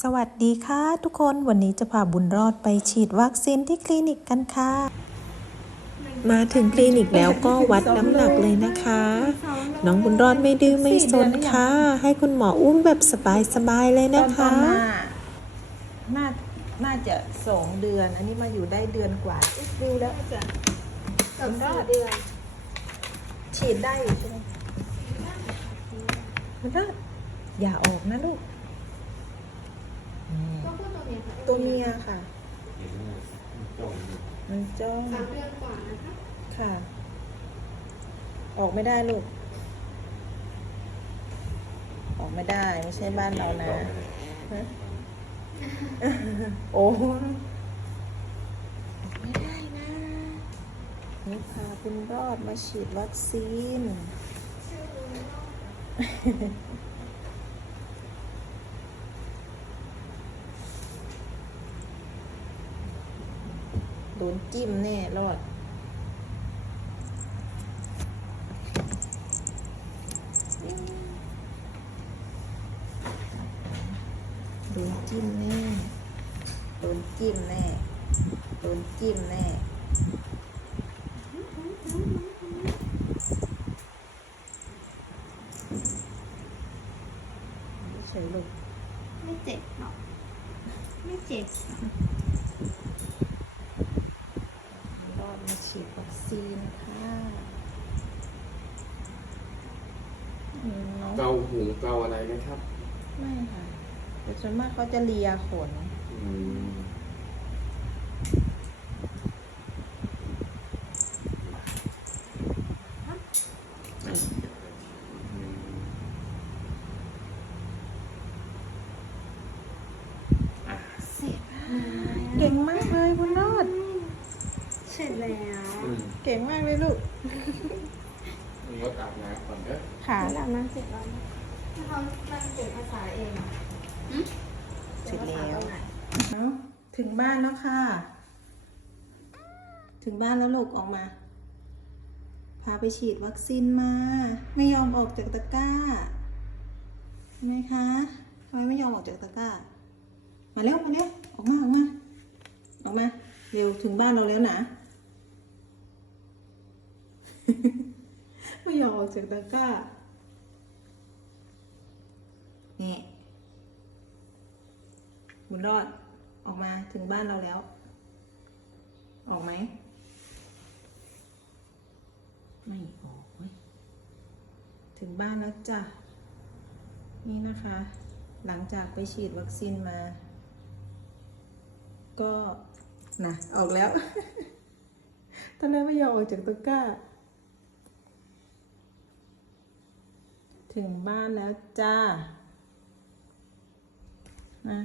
สวัสดีค่ะทุกคนวันนี้จะพาบุญรอดไปฉีดวัคซีนที่คลินิกกันค่ะ มาถึงคลินิกแล้วก็วัดน้ำหนักเลยนะคะ น้องบุญรอดไม่ดื้อไม่สนค่ะ ให้คุณหมออุ้มแบบสบายๆเลยนะคะ น่าน่าจะสองเดือน อันนี้มาอยู่ได้เดือนกว่าอุ๊ยดูแล้วจะเกือบสี่เดือน ฉีดได้อยู่ใช่ไหมมันก็อย่าออกนะลูก อืมก็พูดตัวเมียค่ะตัวเมียค่ะมันจ้อง สามเดือนกว่านะคะ ค่ะ ออกไม่ได้ลูก ออกไม่ได้ไม่ใช่บ้านเรานะฮะ โอ้ออกไม่ได้นะนี่พาคุณรอดมาฉีดวัคซีนโดนจิ้มแน่รอดโดนจิ้มแน่โดนจิ้มแน่โดนจิ้มแน่เฉยลูกไม่เจ็บหรอกไม่เจ็บ มาฉีดวัคซีนค่ะอืมน้องเกาหูเกาอะไรไหมครับ ไม่ค่ะแต่ส่วนมากเขาจะเลียขนอืมเสร็จเก่งมากเลยคุณรอดเสร็จ แล้วอืมเก่งมากเลยลูก งดอาบน้ำก่อนเด้อค่ะ หลังนั้นเสร็จแล้วนะถ้าเขามันเก่งภาษาเองอะเสร็จแล้วเอ้าถึงบ้านแล้วค่ะ ถึงบ้านแล้วลูกออกมา พาไปฉีดวัคซีนมา ไม่ยอมออกจากตะกร้าใช่ไหมคะทำไมไม่ยอมออกจากตะกร้า มาเร็วมาเร็วออกมาออกมาออกมาเร็วถึงบ้านเราแล้วนะ ไม่ ยอมออกจากตะกร้า นี่บุญรอดออกมาถึงบ้านเราแล้ว ออกไหม ไม่ออกเว้ยถึงบ้านแล้วจ้ะ นี่นะคะ หลังจากไปฉีดวัคซีนมา ก็นะออกแล้ว ตอนแรกไม่ยอมออกจากตะกร้า ถึงบ้านแล้วจ้านะ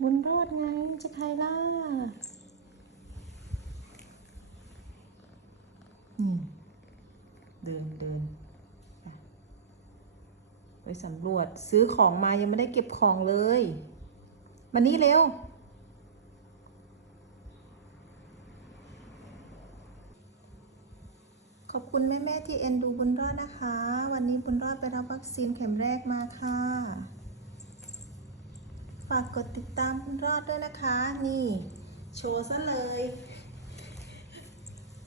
บุญรอดไงจะใครล่ะอืมเดินเดินไปไปสำรวจซื้อของมายังไม่ได้เก็บของเลย มานี่เร็ว ขอบคุณแม่ๆที่เอ็นดูบุญรอดนะคะ วันนี้บุญรอดไปรับวัคซีนเข็มแรกมาค่ะ ฝากกดติดตามบุญรอดด้วยนะคะ นี่ โชว์ซะเลย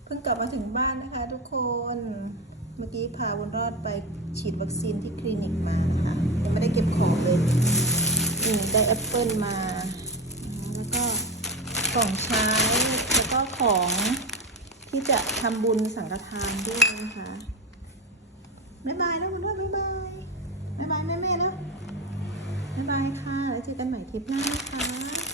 เพิ่งกลับมาถึงบ้านนะคะทุกคน เมื่อกี้พาบุญรอดไปฉีดวัคซีนที่คลินิกมานะคะยังไม่ได้เก็บของเลยนี่ได้แอปเปิลมา แล้วก็กล่องใช้แล้วก็ของ ที่จะทำบุญสังฆทานด้วยนะคะบ๊ายบายแล้วคุณด้วยบ๊ายบายบ๊ายบายแม่ๆแล้วบ๊ายบายค่ะ แล้วเจอกันใหม่คลิปหน้านะคะ